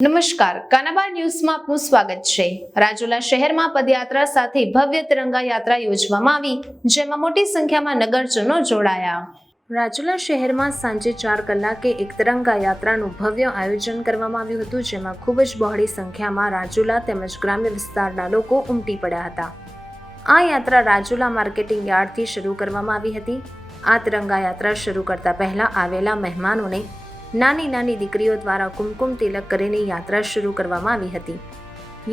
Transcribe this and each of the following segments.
નમસ્કાર, કાનાબાર ન્યૂઝમાં આપનું સ્વાગત છે। રાજુલા શહેરમાં પદયાત્રા સાથે ભવ્ય તિરંગા યાત્રા યોજવામાં આવી, જેમાં મોટી સંખ્યામાં નગરજનો જોડાયા। રાજુલા શહેરમાં સાંજે 4 કલાકે એક તિરંગા યાત્રાનું ભવ્ય આયોજન કરવામાં આવ્યું હતું, જેમાં ખૂબ જ બહોળી સંખ્યામાં રાજુલા તેમજ ગ્રામ્ય વિસ્તારના લોકો ઉમટી પડ્યા હતા। આ યાત્રા રાજુલા માર્કેટિંગ યાર્ડથી શરૂ કરવામાં આવી હતી। આ તિરંગા યાત્રા શરૂ કરતા પહેલા આવેલા મહેમાનોને નાની નાની દીકરીઓ દ્વારા કુમકુમ તિલક કરીને યાત્રા શરૂ કરવામાં આવી હતી।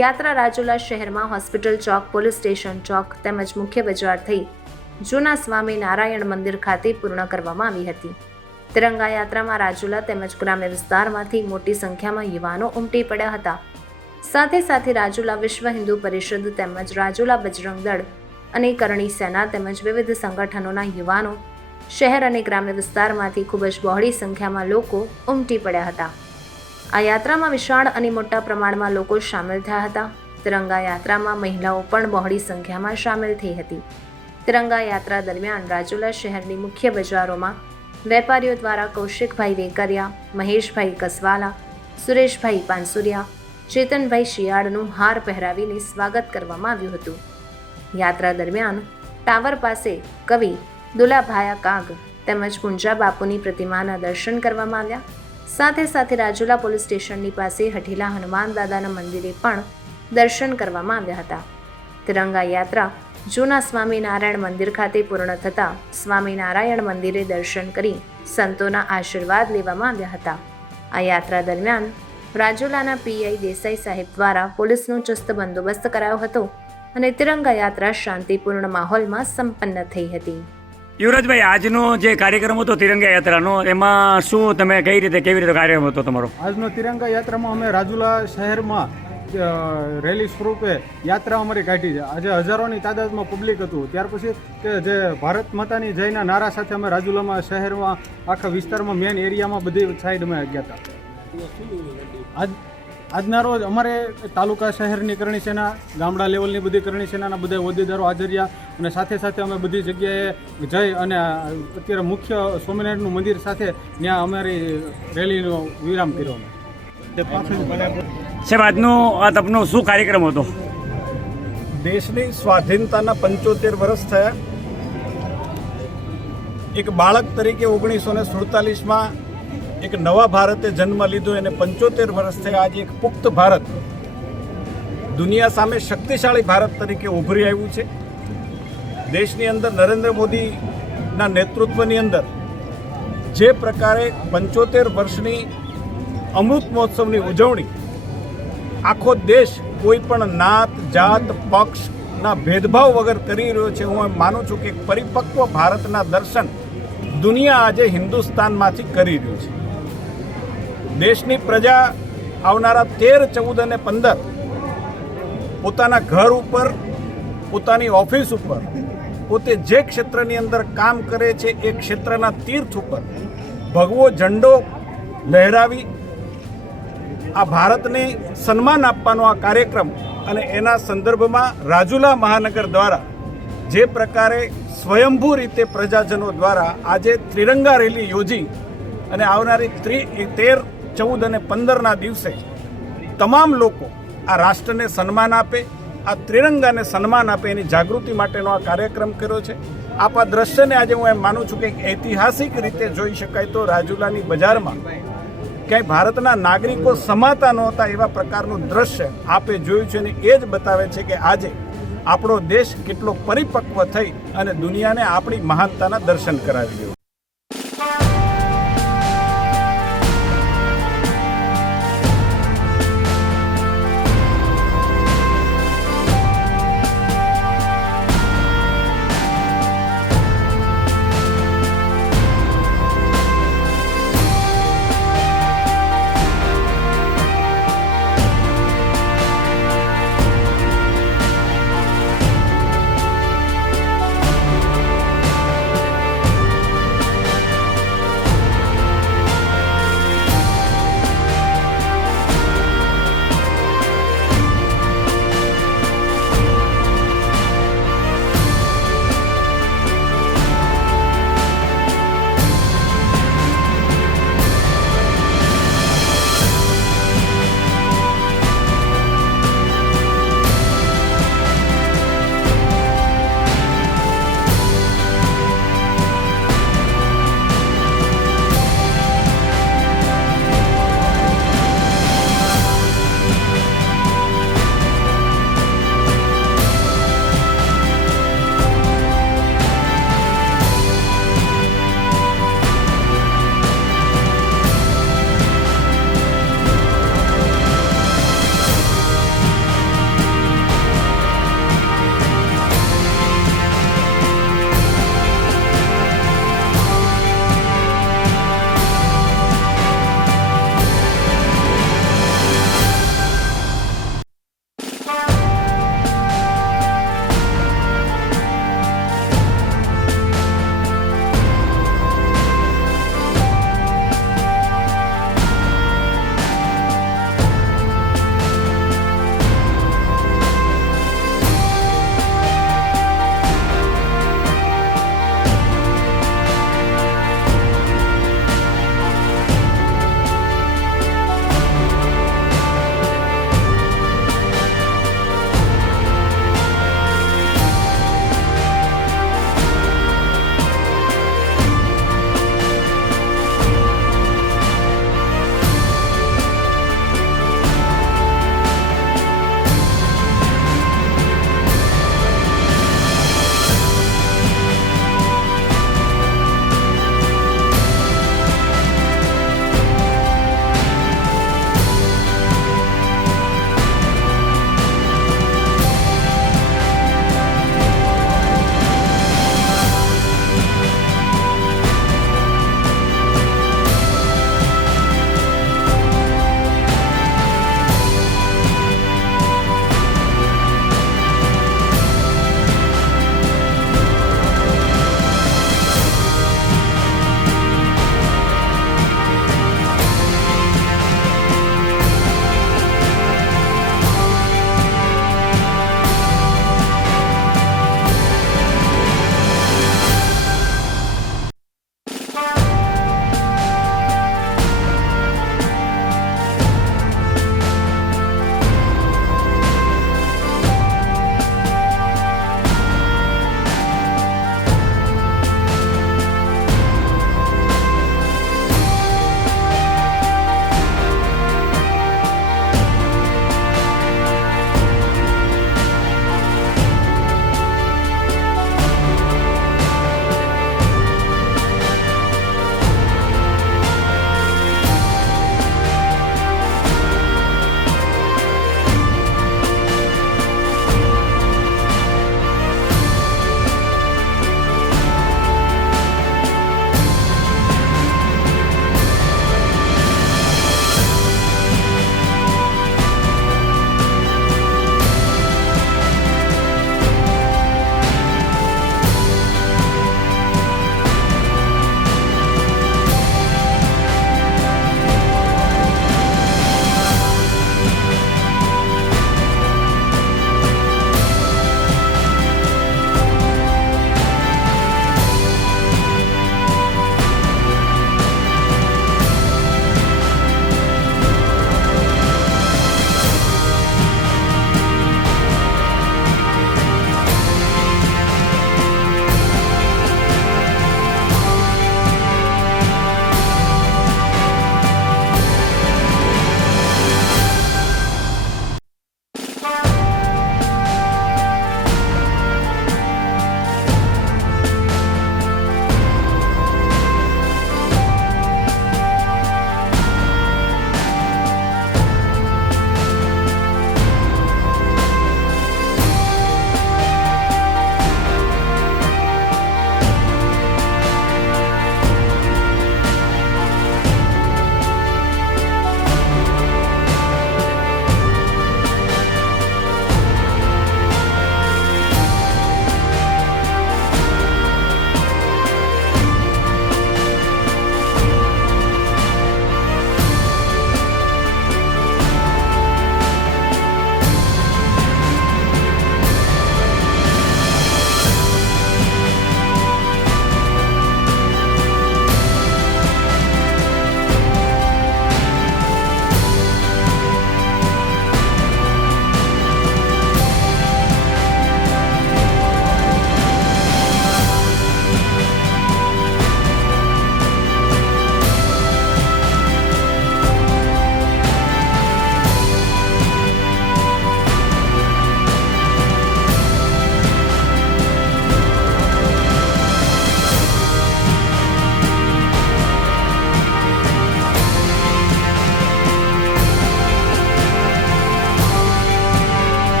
યાત્રા રાજુલા શહેરમાં હોસ્પિટલ ચોક, પોલીસ સ્ટેશન ચોક તેમજ મુખ્ય બજાર થઈ જૂના સ્વામી નારાયણ મંદિર ખાતે પૂર્ણ કરવામાં આવી હતી। તિરંગા યાત્રામાં રાજુલા તેમજ ગ્રામ્ય વિસ્તારમાંથી મોટી સંખ્યામાં યુવાનો ઉમટી પડ્યા હતા। સાથે સાથે રાજુલા વિશ્વ હિન્દુ પરિષદ તેમજ રાજુલા બજરંગ દળ અને કરણી સેના તેમજ વિવિધ સંગઠનોના યુવાનો શહેર અને ગ્રામ્ય વિસ્તારમાંથી ખૂબ જ બહોળી સંખ્યામાં લોકો ઉમટી પડ્યા હતા। આ યાત્રામાં વિશાળ અને મોટા પ્રમાણમાં લોકો સામેલ થયા હતા। તિરંગા યાત્રામાં મહિલાઓ પણ બહોળી સંખ્યામાં સામેલ થઈ હતી। તિરંગા યાત્રા દરમિયાન રાજુલા શહેરની મુખ્ય બજારોમાં વેપારીઓ દ્વારા કૌશિકભાઈ વેકરિયા, મહેશભાઈ કસવાલા, સુરેશભાઈ પાનસુરિયા, ચેતનભાઈ શિયાળનું હાર પહેરાવીને સ્વાગત કરવામાં આવ્યું હતું। યાત્રા દરમિયાન ટાવર પાસે કવિ દુલાભાયા કાગ તેમજ પુંજા બાપુની પ્રતિમાના દર્શન કરવામાં આવ્યા। સાથે સાથે રાજુલા પોલીસ સ્ટેશનની પાસે હઠીલા હનુમાન દાદાના મંદિરે પણ દર્શન કરવામાં આવ્યા હતા। તિરંગા યાત્રા જૂના સ્વામિનારાયણ મંદિર ખાતે પૂર્ણ થતાં સ્વામિનારાયણ મંદિરે દર્શન કરી સંતોના આશીર્વાદ લેવામાં આવ્યા હતા। આ યાત્રા દરમિયાન રાજુલાના પીઆઈ દેસાઈ સાહેબ દ્વારા પોલીસનો ચુસ્ત બંદોબસ્ત કરાયો હતો અને તિરંગા યાત્રા શાંતિપૂર્ણ માહોલમાં સંપન્ન થઈ હતી। યુવરાજભાઈ, આજનો જે કાર્યક્રમ હતો તિરંગા યાત્રાનો, એમાં શું તમે કેવી રીતે કાર્યક્રમ હતો તમારો? આજનો તિરંગા યાત્રામાં અમે રાજુલા શહેરમાં રેલી સ્વરૂપે યાત્રા અમારી કાઢી છે। આજે હજારોની તાદાદમાં પબ્લિક હતું। ત્યાર પછી કે જે ભારત માતાની જયના નારા સાથે અમે રાજુલામાં શહેરમાં આખા વિસ્તારમાં મેન એરિયામાં બધી સાઈડ અમે ગયા હતા। આજના રોજ અમારે તાલુકા શહેરની કરણી સેના, ગામડા લેવલની બધી કરણી સેનાના બધા હોદ્દેદારો હાજર રહ્યા અને સાથે સાથે અમે બધી જગ્યાએ જઈ અને અત્યારે મુખ્ય સ્વામિનારાયણનું મંદિર સાથે ત્યાં અમારી રેલીનો વિરામ કર્યો। સાહેબ, આજનો આપનો શું કાર્યક્રમ હતો? દેશની સ્વાધીનતાના 75 વર્ષ થયા। એક બાળક તરીકે 1947માં એક નવા ભારતે જન્મ લીધો, એને 75 વર્ષ થયા। આજે એક પુખ્ત ભારત દુનિયા સામે શક્તિશાળી ભારત તરીકે ઉભરી આવ્યું છે। દેશની અંદર નરેન્દ્ર મોદીના નેતૃત્વની અંદર જે પ્રકારે 75 વર્ષની અમૃત મહોત્સવની ઉજવણી આખો દેશ કોઈ પણ નાત, જાત, પક્ષના ભેદભાવ વગર કરી રહ્યો છે, હું એમ માનું છું કે એક પરિપક્વ ભારતના દર્શન દુનિયા આજે હિન્દુસ્તાનમાંથી કરી રહ્યું છે। દેશની પ્રજા આવનારા 13, 14 અને 15 પોતાના ઘર ઉપર, પોતાની ઓફિસ ઉપર, પોતે જે ક્ષેત્રની અંદર કામ કરે છે એ ક્ષેત્રના તીર્થ ઉપર ભગવો ઝંડો લહેરાવી આ ભારતને સન્માન આપવાનો આ કાર્યક્રમ અને એના સંદર્ભમાં રાજુલા મહાનગર દ્વારા જે પ્રકારે સ્વયંભૂ રીતે પ્રજાજનો દ્વારા આજે ત્રિરંગા રેલી યોજી અને આવનારી 13, 14 અને 15ના દિવસે તમામ લોકો આ રાષ્ટ્રને સન્માન આપે, આ ત્રિરંગાને સન્માન આપે, એની જાગૃતિ માટેનો આ કાર્યક્રમ કર્યો છે। આપ આ દ્રશ્યને આજે હું એમ માનું છું કે ઐતિહાસિક રીતે જોઈ શકાય તો રાજુલાની બજારમાં ક્યાંય ભારતના નાગરિકો સમાતા નહોતા એવા પ્રકારનું દ્રશ્ય આપે જોયું છે અને એ જ બતાવે છે કે આજે આપણો દેશ કેટલો પરિપક્વ થઈ અને દુનિયાને આપણી મહાનતાના દર્શન કરાવી રહ્યો છે।